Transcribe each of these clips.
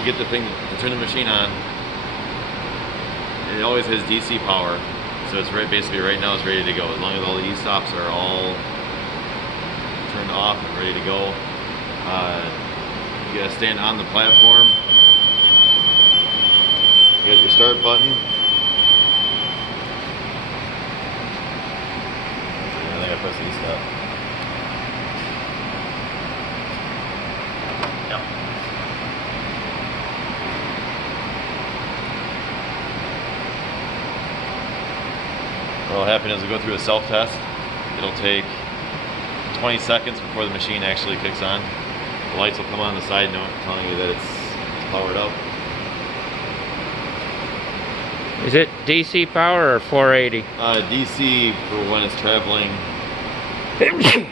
to get the thing to turn the machine on. It always has DC power, so it's basically right now it's ready to go. As long as all the e-stops are all turned off and ready to go. You gotta stand on the platform. You got your start button. I think I pressed the e-stop. Yeah. What'll happen is we'll go through a self-test. It'll take 20 seconds before the machine actually kicks on. The lights will come on the side note telling you that it's powered up. Is it DC power or 480? DC for when it's traveling. DC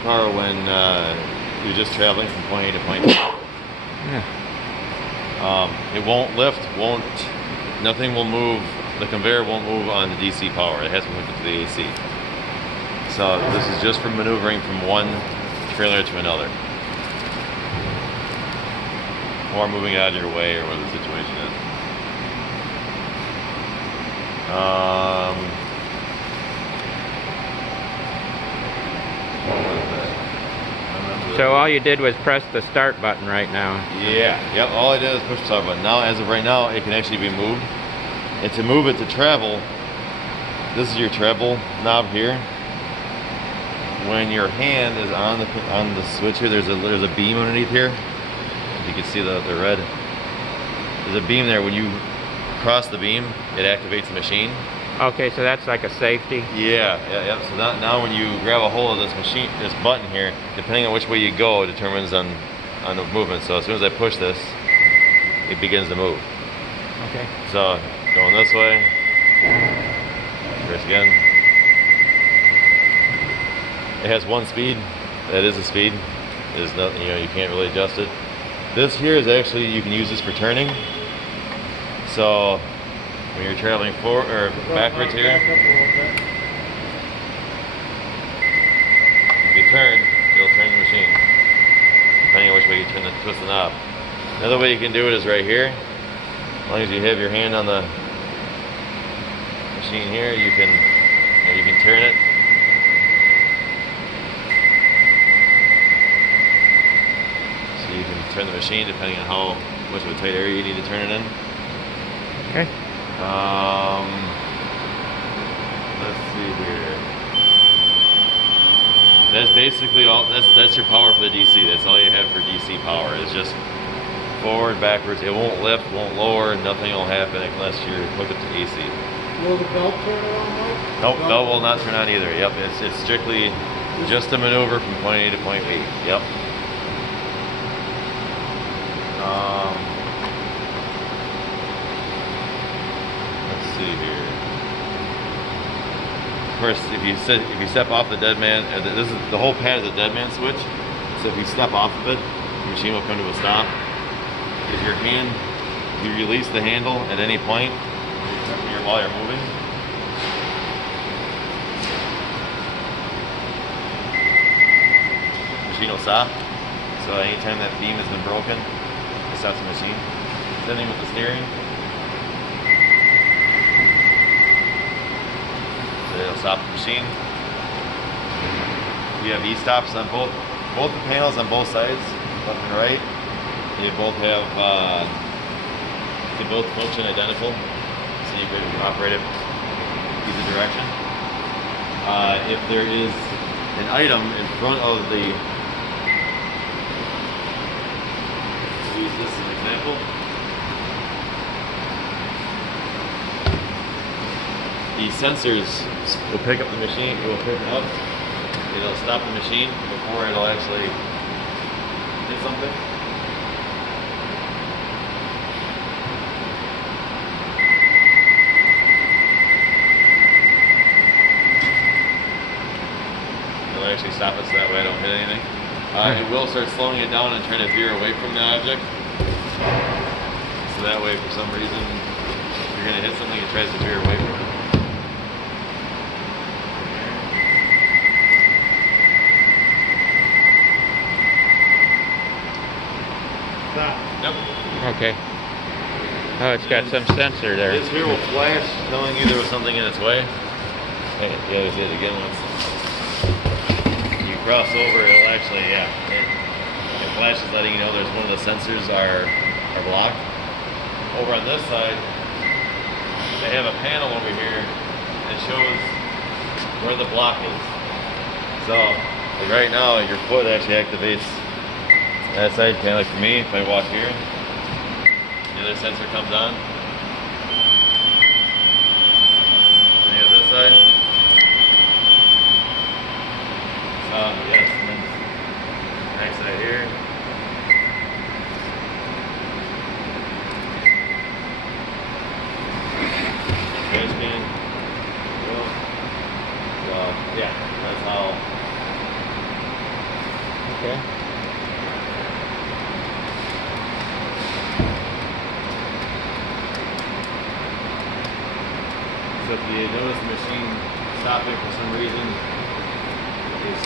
power when you're just traveling from point A to point B. Yeah. It won't lift, nothing will move. The conveyor won't move on the DC power. It has to hook it to the AC. So this is just for maneuvering from one trailer to another. Or moving out of your way or whatever the situation is. So all you did was press the start button right now. Yeah, yep, all I did is push the start button. Now, as of right now, it can actually be moved. And to move it to travel, this is your treble knob here. When your hand is on the switch here, there's a beam underneath here. You can see the red. There's a beam there. When you cross the beam, it activates the machine. Okay, so that's like a safety. Yeah. So now when you grab a hold of this machine, this button here, depending on which way you go, determines on the movement. So as soon as I push this, it begins to move. Okay. So going this way, press again. It has one speed. That is the speed. There's nothing, you can't really adjust it. This here is actually, you can use this for turning. So when you're traveling forward or backwards here, if you turn, it'll turn the machine, depending on which way you twist the knob. Another way you can do it is right here. As long as you have your hand on the machine here, you can turn it. So you can turn the machine depending on how much of a tight area you need to turn it in. Okay. Let's see here. That's basically all. That's your power for the DC. That's all you have for DC power. It's just forward, backwards. It won't lift, won't lower. Nothing will happen unless you're hooked up to AC. Will the belt turn on, Mike? Nope, belt will not turn on either. Yep, it's strictly just a maneuver from point A to point B. Yep. Let's see here. First, if you step off the dead man, this is the whole pad is a dead man switch. So if you step off of it, the machine will come to a stop. If your hand, you release the handle at any point while you're moving. The machine will stop. So anytime that beam has been broken, it stops the machine. Same thing with the steering. It'll stop the machine. You have e-stops on both the panels on both sides, left and right. They both have, they both function identical, so you can operate it either direction. If there is an item in front of the, use this as an example. The sensors will pick up the machine, it will pick it up, it'll stop the machine before it'll actually hit something. It'll actually stop it so that way I don't hit anything. It will start slowing it down and trying to veer away from the object. So that way, for some reason, if you're going to hit something, it tries to veer away from it. Okay. Oh, it's got some sensor there. This here will flash, telling you there was something in its way. Hey, yeah, there's it again once. You cross over, it'll actually, yeah. It flashes letting you know there's one of the sensors are blocked. Over on this side, they have a panel over here that shows where the block is. So, like right now, your foot actually activates that side, kind of like for me, if I walk here, the other sensor comes on. Then you have this side. Yes, and then next side here. Trash can. So, yeah, that's how. Okay. So if you notice the machine stopping for some reason, there's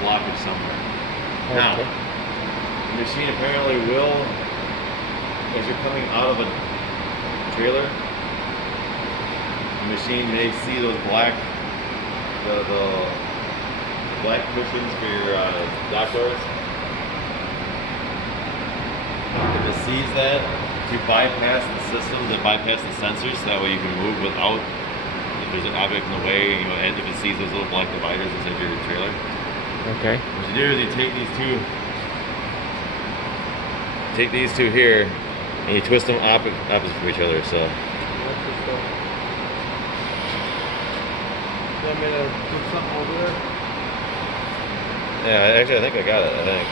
blockage somewhere. Now, Okay. the machine apparently will, as you're coming out of a trailer, the machine may see those black, the black cushions for your dock doors. If it sees that, to bypass the systems that bypass the sensors, so that way you can move without, if there's an object in the way, you know, and if it sees those little black dividers inside your trailer. Okay. What you do is you take these two here, and you twist them opposite from each other. So That's just you want me to put something over there? yeah, actually I think I got it. I think.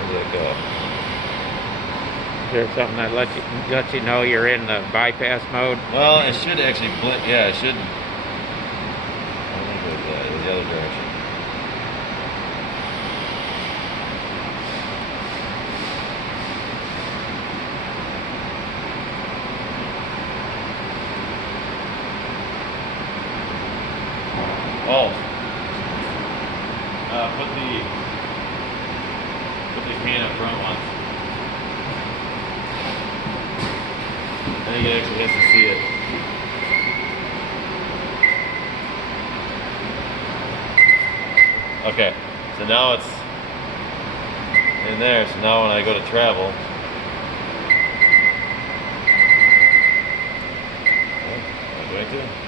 Where did it go? Is there something that lets you know you're in the bypass mode? Well, it should actually blink. Yeah, it should. I think it was the other direction. Oh. Put the can up front once. I think it actually has to see it. Okay, so now it's in there. So now when I go to travel, I'm going to.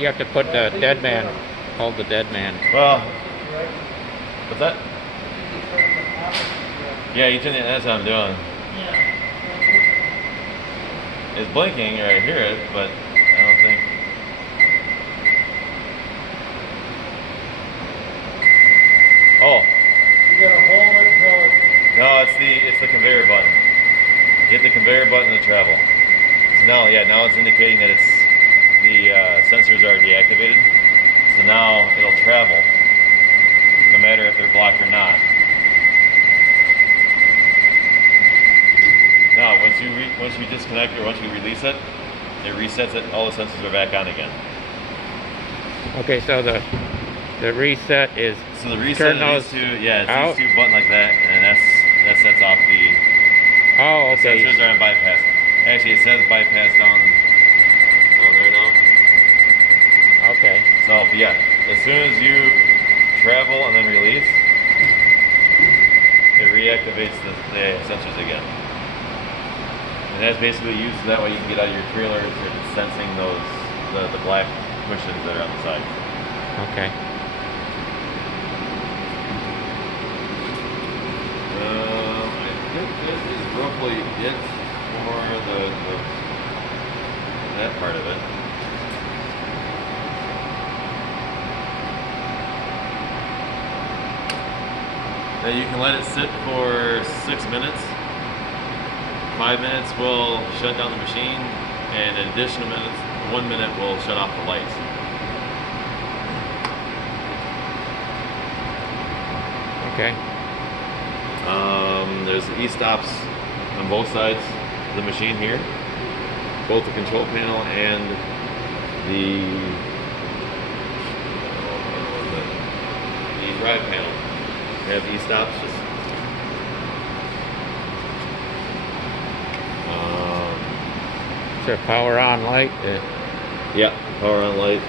You have to put the dead man. Hold the dead man. Well, what's that? Yeah, you turn it. That's what I'm doing. It's blinking, or I hear it, but I don't think. Oh. You gotta hold it until it. No, it's the conveyor button. Hit the conveyor button to travel. So now, yeah, now it's indicating that it's the sensors are deactivated. So now it'll travel, no matter if they're blocked or not. Now, once you disconnect or once you release it, it resets it. All the sensors are back on again. Okay, so the reset is So the reset turn is those these two, yeah, it's out? these two buttons like that, and that sets off the. Oh, The okay. sensors are on bypass. Actually, it says bypass down there now. Okay. So, but yeah, as soon as you travel and then release, it reactivates the sensors again. And that's basically used so that way you can get out of your trailer and start sensing the black cushions that are on the side. Okay. I think this is roughly it for that part of it. Now you can let it sit for 6 minutes. 5 minutes will shut down the machine, and an additional 1 minute will shut off the lights. Okay. There's e-stops on both sides of the machine here, both the control panel and the drive panel. It has e-stops. Just It's a power on light. yeah, power on light.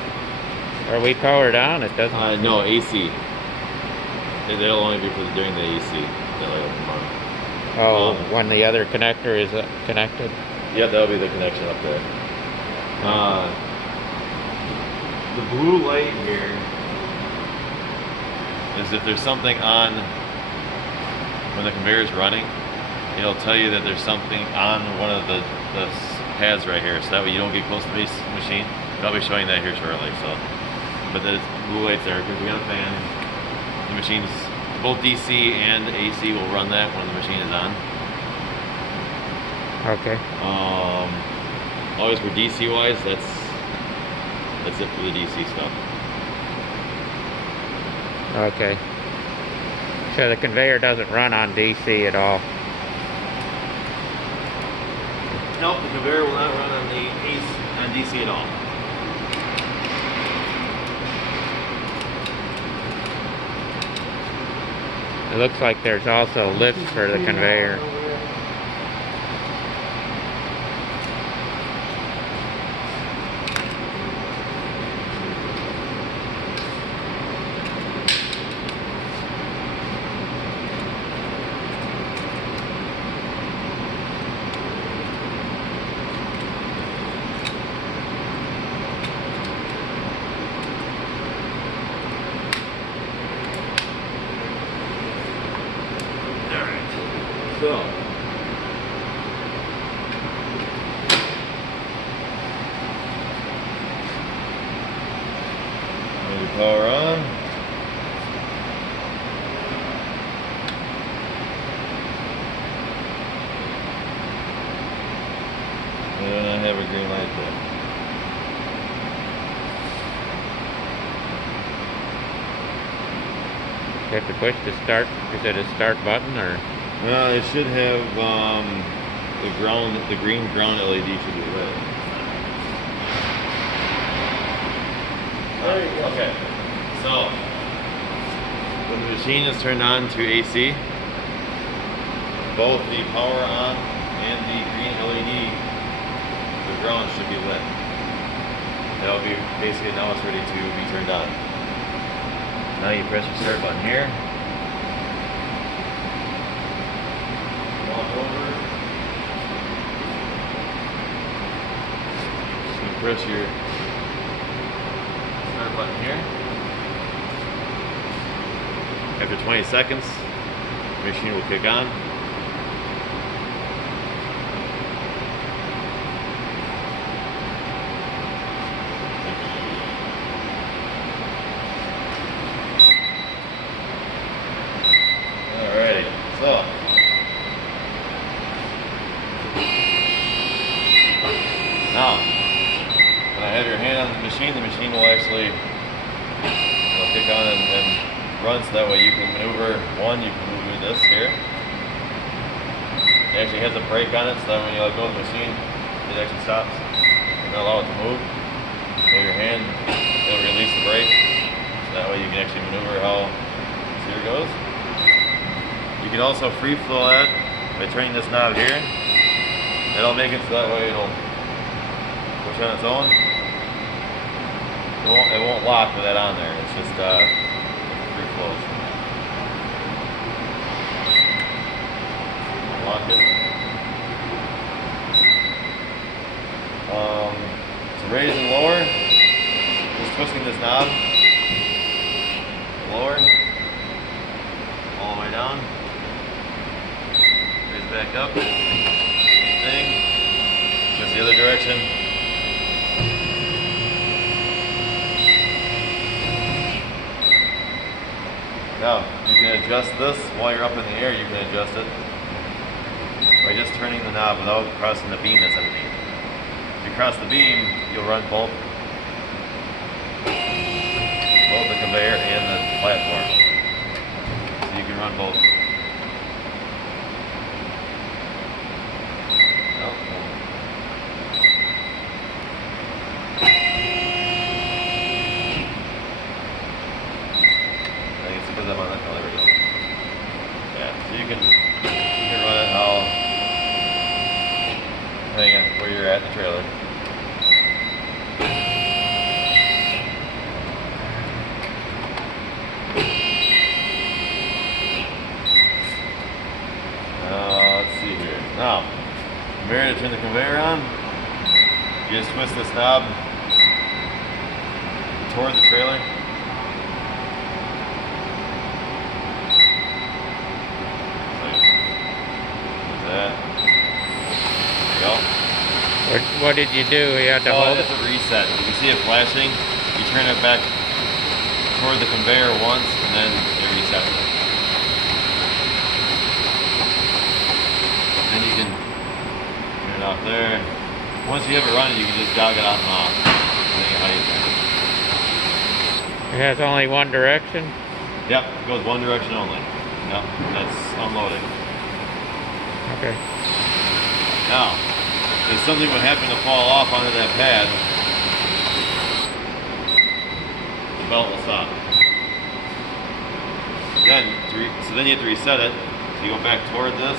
Are we powered on? It doesn't. No, AC. They'll only be for during the AC. They'll let them on. Oh, when the other connector is connected. Yeah, that'll be the connection up there. The blue light here is if there's something on when the conveyor is running, it'll tell you that there's something on one of the pads right here, so that way you don't get close to the machine. And I'll be showing that here shortly. So, but the blue light's there because we got a fan. The machine's both DC and AC will run that when the machine is on. Okay. Always for DC wise, that's it for the DC stuff. Okay. So the conveyor doesn't run on DC at all. Nope, the conveyor will not run on DC at all. It looks like there's also lifts for the conveyor. So, maybe power on. And I have a green light there. You have to push the start. Is it a start button or? It should have the green ground LED should be lit. There you go. Okay, so when the machine is turned on to AC, both the power on and the green LED, the ground should be lit. That'll be basically now it's ready to be turned on. Now you press your start button here. Walk over. So you press your start button here. After 20 seconds, the machine will kick on. Alrighty, so now when I have your hand on the machine will actually kick on and run, so that way you can maneuver you can move this here. It actually has a brake on it, so that when you let go of the machine, it actually stops. You're gonna allow it to move. With your hand, it'll release the brake, so that way you can actually maneuver how this here goes. You can also free flow that by turning this knob here. It'll make it so that way it'll push on its own. It won't lock with that on there. It's just free flows. Lock it. To raise and lower, just twisting this knob. Lower. All the way down. Raise back up. Same thing. Just the other direction. Now, you can adjust this while you're up in the air. You can adjust it by just turning the knob without crossing the beam that's underneath. If you cross the beam, you'll run both the conveyor and the platform. So you can run both. I think it's because where you're at in the trailer. Let's see here. Now, conveyor, to turn the conveyor on, you just twist this knob toward the trailer. That. There you go. What did you do? You had to hold It's it? a reset. If you see it flashing, you turn it back toward the conveyor once, and then it resets it. Then you can turn it off there. Once you have it running, you can just jog it on and off, depending on how you turn it. It has only one direction. Yep, it goes one direction only. Yep, that's unloading. Okay. Now, if something would happen to fall off onto that pad, the belt will stop. So then you have to reset it. So you go back toward this.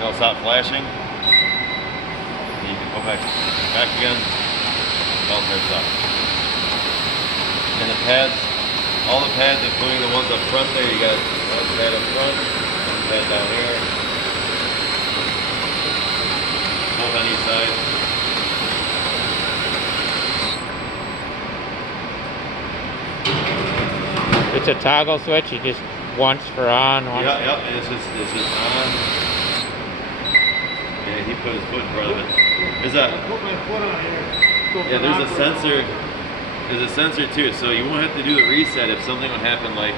It'll stop flashing. And you can go back again. Belt starts up. And the pads, all the pads, including the ones up front there, you got one pad up front, one pad down here. Both on each side. It's a toggle switch. You just once for on, once. Yep, and it's just on. Yeah, he put his foot in front of it. There's I put my foot on here. So yeah, there's a sensor. There's a sensor too, so you won't have to do the reset if something would happen like.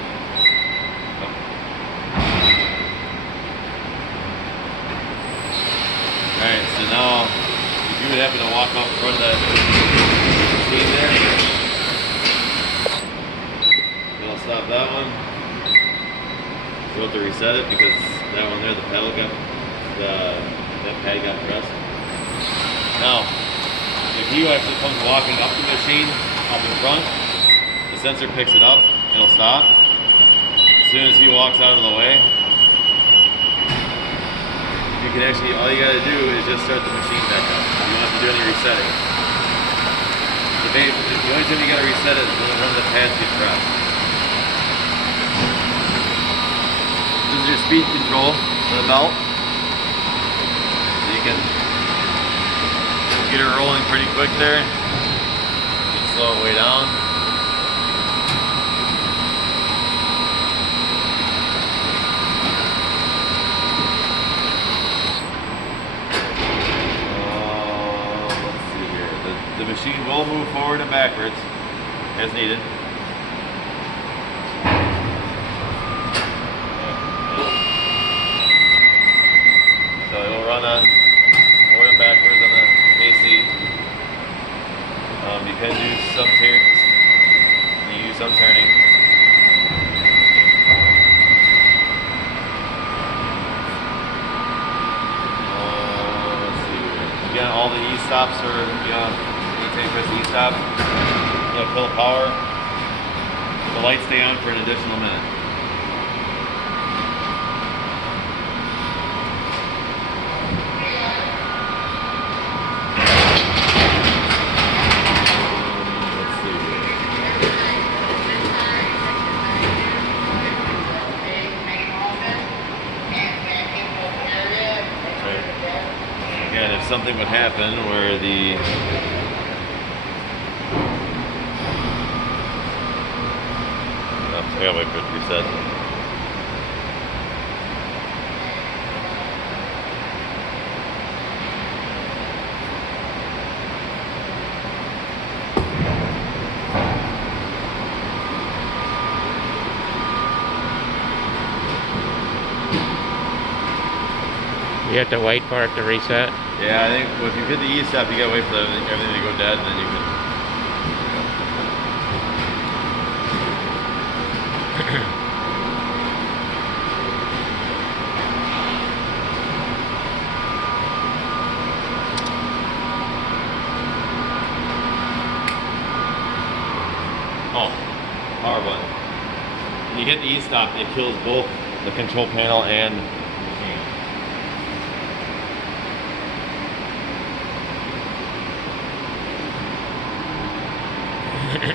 Alright, so now if you would happen to walk off in front of that machine there, it'll stop that one. You'll have to reset it because that one there, the pedal got that pad got pressed. Now, if he actually comes walking up the machine up in front, the sensor picks it up, it'll stop. As soon as he walks out of the way, you can actually, all you gotta do is just start the machine back up. You don't have to do any resetting. The only time you gotta reset it is when one of the pads gets pressed. This is your speed control for the belt. So you can get it rolling pretty quick there. You can slow it way down. Let's see here. The machine will move forward and backwards as needed. So it'll run on forward and backwards on the AC. You can do some turns. You do some turning. Let's see. Again, all the E-stops are, anytime you press the E-stop, it'll kill the power. The lights stay on for an additional minute. Again, if something would happen where the I gotta wait for it to reset. You have to wait for it to reset. Yeah, I think if you hit the E-stop, you gotta wait for everything to go dead, and then you can. Oh, power button. When you hit the E-stop, it kills both the control panel and the machine. So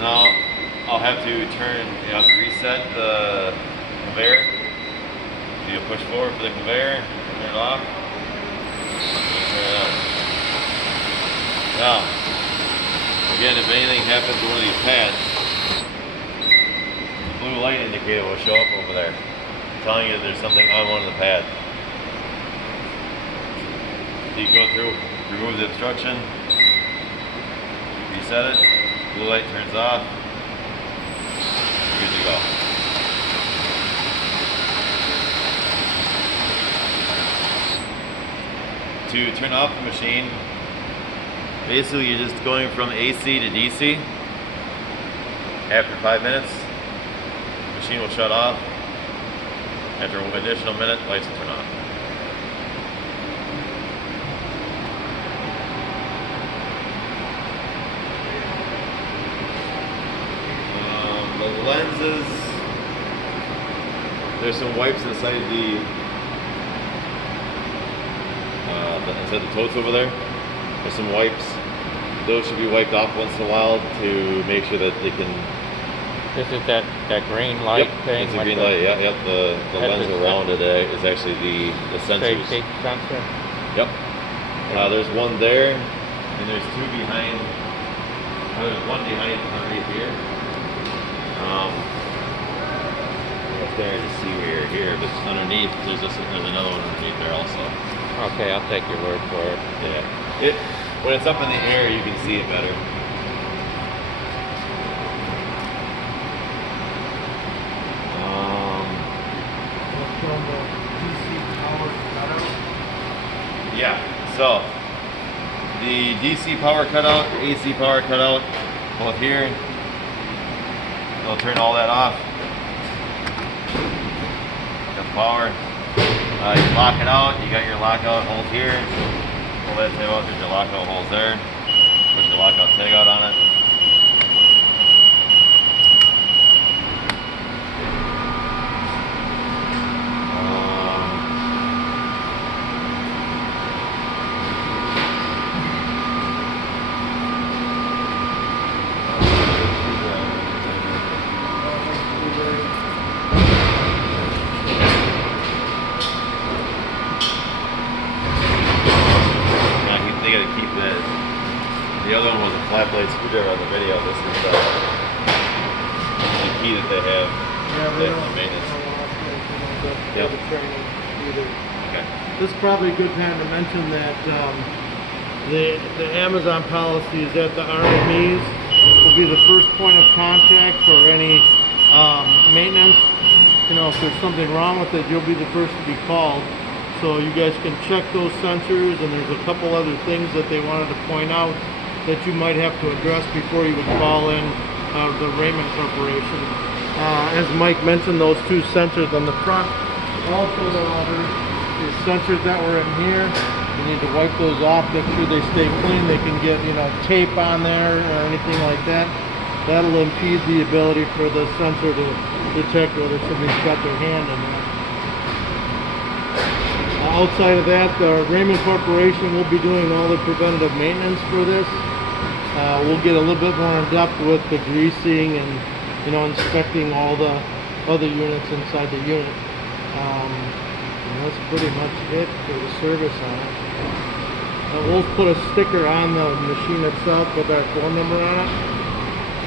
now I'll have to reset the conveyor. Do you push forward for the conveyor, turn it off, turn it on. Now, again, if anything happens to one of these pads, the blue light indicator will show up over there, telling you that there's something on one of the pads. So you go through, remove the obstruction, reset it, blue light turns off, good to go. To turn off the machine, basically you're just going from AC to DC. After 5 minutes, the machine will shut off. After an additional minute, lights will turn on. The lenses, there's some wipes inside inside the totes over there. There's some wipes. Those should be wiped off once in a while to make sure that they can. This is that green light thing. It's a green light. Yep. The lens around it is actually the sensors. Safety sensor. Yep. There's one there, and there's two behind. There's one behind underneath here. It's there to see where you're here, but underneath there's another one underneath there also. Okay, I'll take your word for it. Yeah. When it's up in the air, you can see it better. Yeah. So the DC power cutout, the AC power cutout, both here. They'll turn all that off. Got the power. You lock it out. You got your lockout holes here. Pull that tab out. There's your lockout holes there. Push your lockout tag out on it. The other one was a flat blade screwdriver on the video. This is the key that they have. They for maintenance. Yep. The training either. Okay. This is probably a good time to mention that the Amazon policy is that the RMEs will be the first point of contact for any maintenance. You know, if there's something wrong with it, you'll be the first to be called. So you guys can check those sensors, and there's a couple other things that they wanted to point out that you might have to address before you would call in the Raymond Corporation. As Mike mentioned, those two sensors on the front. Also, the sensors that were in here, you need to wipe those off, make sure they stay clean. They can get, you know, tape on there or anything like that. That'll impede the ability for the sensor to detect whether somebody's got their hand in there. Outside of that, the Raymond Corporation will be doing all the preventative maintenance for this. We'll get a little bit more in depth with the greasing and, you know, inspecting all the other units inside the unit. And that's pretty much it for the service on it. We'll put a sticker on the machine itself with our phone number on it,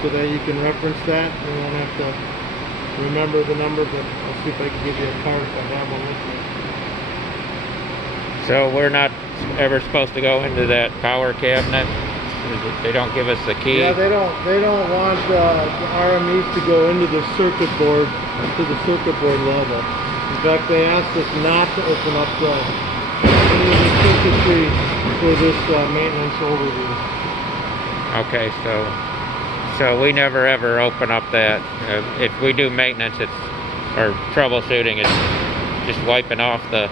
so that you can reference that. You won't have to remember the number, but I'll see if I can give you a card if I have one with me. So we're not ever supposed to go into that power cabinet? They don't give us the key? Yeah, they don't want the RMEs to go into the circuit board, to the circuit board level. In fact, they asked us not to open up any of the circuitry for this maintenance overview. Okay, so So we never ever open up that. If we do maintenance, or troubleshooting, it's just wiping off the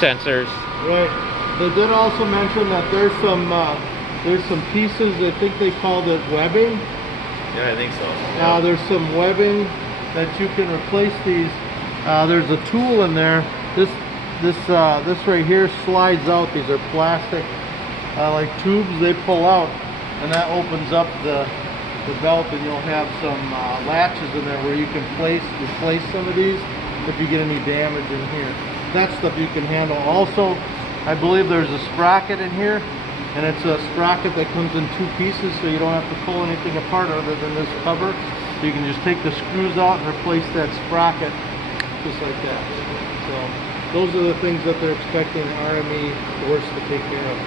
sensors. Right. They did also mention that there's some pieces, I think they called it webbing. Yeah, I think so. There's some webbing that you can replace these. There's a tool in there. This right here slides out. These are plastic like tubes they pull out, and that opens up the belt, and you'll have some latches in there where you can replace some of these if you get any damage in here. That stuff you can handle. Also, I believe there's a sprocket in here, and it's a sprocket that comes in 2 pieces, so you don't have to pull anything apart other than this cover. So you can just take the screws out and replace that sprocket just like that. So those are the things that they're expecting RME Works to take care of.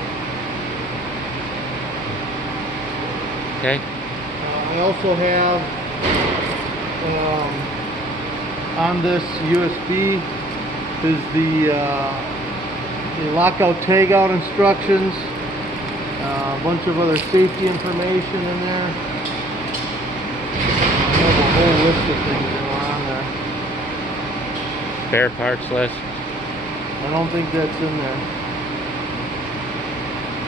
Okay. I also have on this USB is the lockout tagout instructions, a bunch of other safety information in there. I have a whole list of things that are on there. Spare parts list. I don't think that's in there.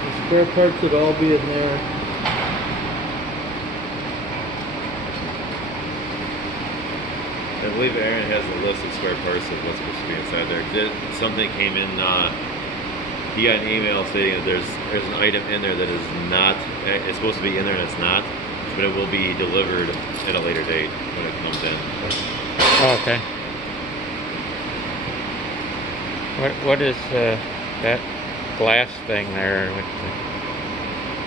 The spare parts would all be in there. I believe Aaron has a list of spare parts of what's supposed to be inside there. Something came in, he got an email stating that there's an item in there that is not, it's supposed to be in there and it's not, but it will be delivered at a later date when it comes in. Oh, okay. What is that glass thing there with the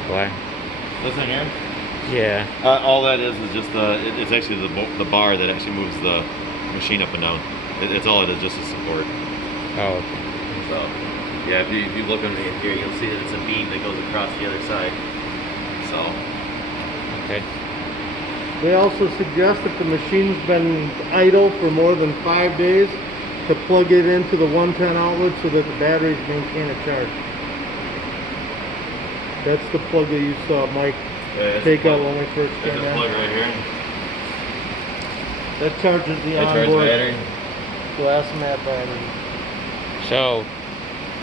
glass? This thing here? Yeah. All that is just it's actually the bar that actually moves the machine up and down. It's all it is, just a support. Oh, okay. So, yeah, if you look underneath here, you'll see that it's a beam that goes across the other side. So. Okay. They also suggest if the machine's been idle for more than 5 days, to plug it into the 110 outlet so that the batteries maintain a charge. That's the plug that you saw Mike take out when we first came in. There's a plug right here. That charges the That charges onboard battery. glass mat battery. So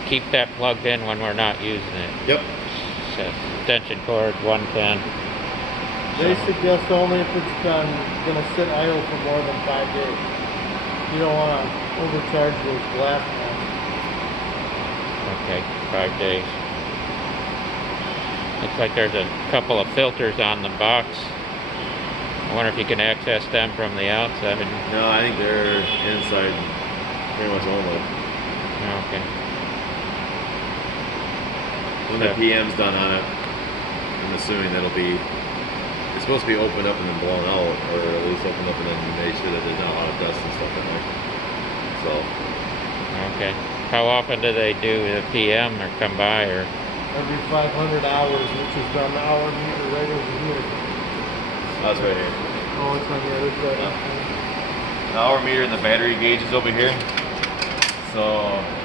keep that plugged in when we're not using it. Yep. So, extension cord 110. They suggest only if it's going to sit idle for more than 5 days. You don't want to overcharge those glass mats. Okay, 5 days. Looks like there's a couple of filters on the box. I wonder if you can access them from the outside. No, I think they're inside pretty much only. Okay. When the PM's done on it, I'm assuming that'll be, it's supposed to be opened up and then blown out, or at least opened up and then made sure that there's not a lot of dust and stuff in there. So. Okay. How often do they do the PM or come by, or? Every 500 hours, which is on the hour meter right over here. That's right here. Oh, it's on the other side. Yeah. The hour meter and the battery gauge is over here. So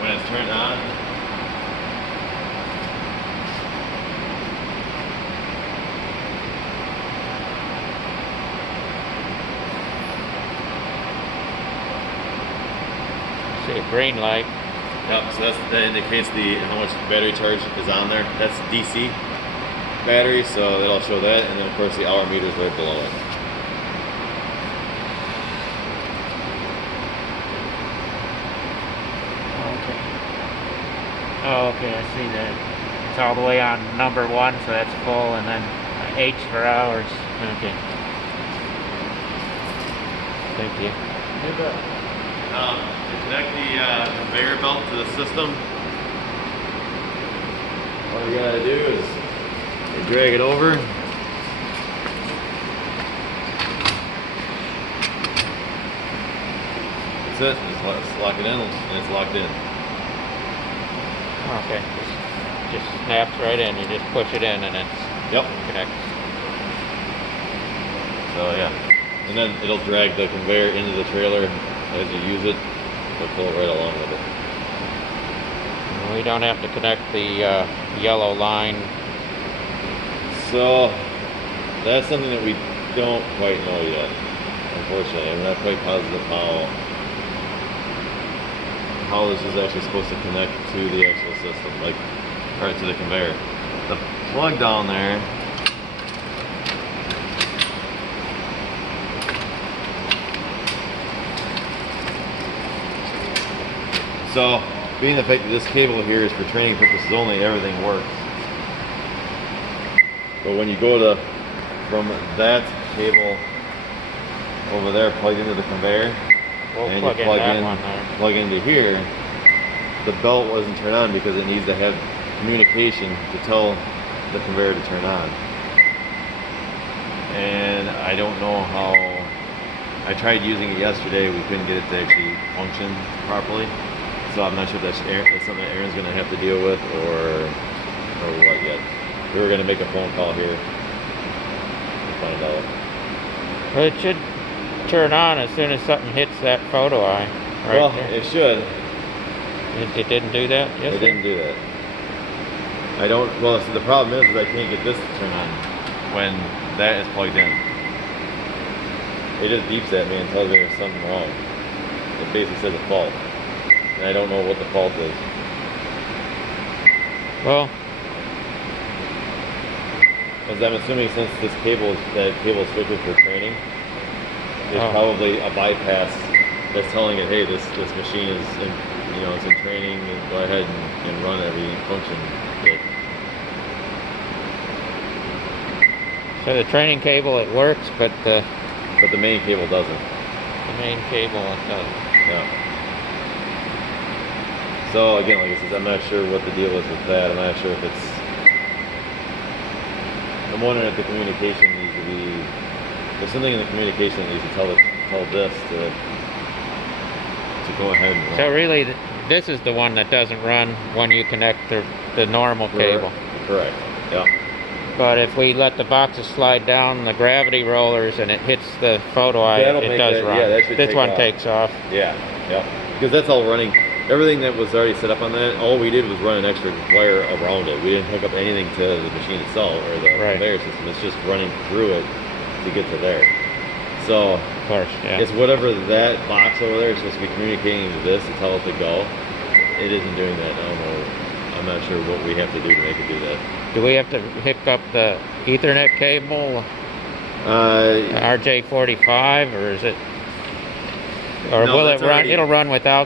when it's turned on, see a green light. yep, so that indicates how much battery charge is on there. That's DC battery, so that'll show that, and then of course the hour meter is right below it. Okay. Oh, okay, I see that. It's all the way on number 1, so that's full, and then H for hours. Okay. Thank you. You bet. To connect the conveyor belt to the system, all you gotta do is you drag it over. That's it. Just lock it in, and it's locked in. Okay. Just snaps right in. You just push it in, and it's Yep. connects. So yeah, and then it'll drag the conveyor into the trailer as you use it. It'll pull it right along with it. We don't have to connect the yellow line. So that's something that we don't quite know yet. Unfortunately, I'm not quite positive how this is actually supposed to connect to the actual system, like, or to the conveyor. The plug down there. So, being the fact that this cable here is for training purposes only, everything works. But when you go from that cable over there plugged into the conveyor, We'll and plug you in that one there. plug into here, the belt wasn't turned on because it needs to have communication to tell the conveyor to turn on. And I don't know how. I tried using it yesterday. We couldn't get it to actually function properly. So I'm not sure if that's something that Aaron's going to have to deal with or what yet. We were going to make a phone call here to find out. Well, it should turn on as soon as something hits that photo eye. Right Well, there. it should. It didn't do that? Yes, It didn't do that. I don't. Well, so the problem is I can't get this to turn on when that is plugged in. It just beeps at me and tells me there's something wrong. It basically says a fault, and I don't know what the fault is. Well, Because I'm assuming since that cable is strictly for training, there's probably a bypass that's telling it, hey, this machine is it's in training, and go ahead and run every function. so the training cable, it works, but the But the main cable doesn't. main cable, it doesn't. Yeah. So again, like I said, I'm not sure what the deal is with that. I'm not sure if it's. I'm wondering if the communication needs to be. There's something in the communication that needs to tell this to go ahead and run. So really, this is the one that doesn't run when you connect the normal cable. Correct. Yeah. But if we let the boxes slide down the gravity rollers and it hits the photo eye, That'll it make does that- run. yeah, that should This take one off. takes off. Yeah. Yeah. Because that's all running. Everything that was already set up on that, all we did was run an extra wire around it. We didn't hook up anything to the machine itself or the Right. conveyor system. It's just running through it to get to there. So Of course, yeah. it's whatever that box over there is supposed to be communicating to this to tell it to go. It isn't doing that. I don't know. I'm not sure what we have to do to make it do that. Do we have to hook up the Ethernet cable, RJ45, or is it? Or No, will it that's run? already- It'll run without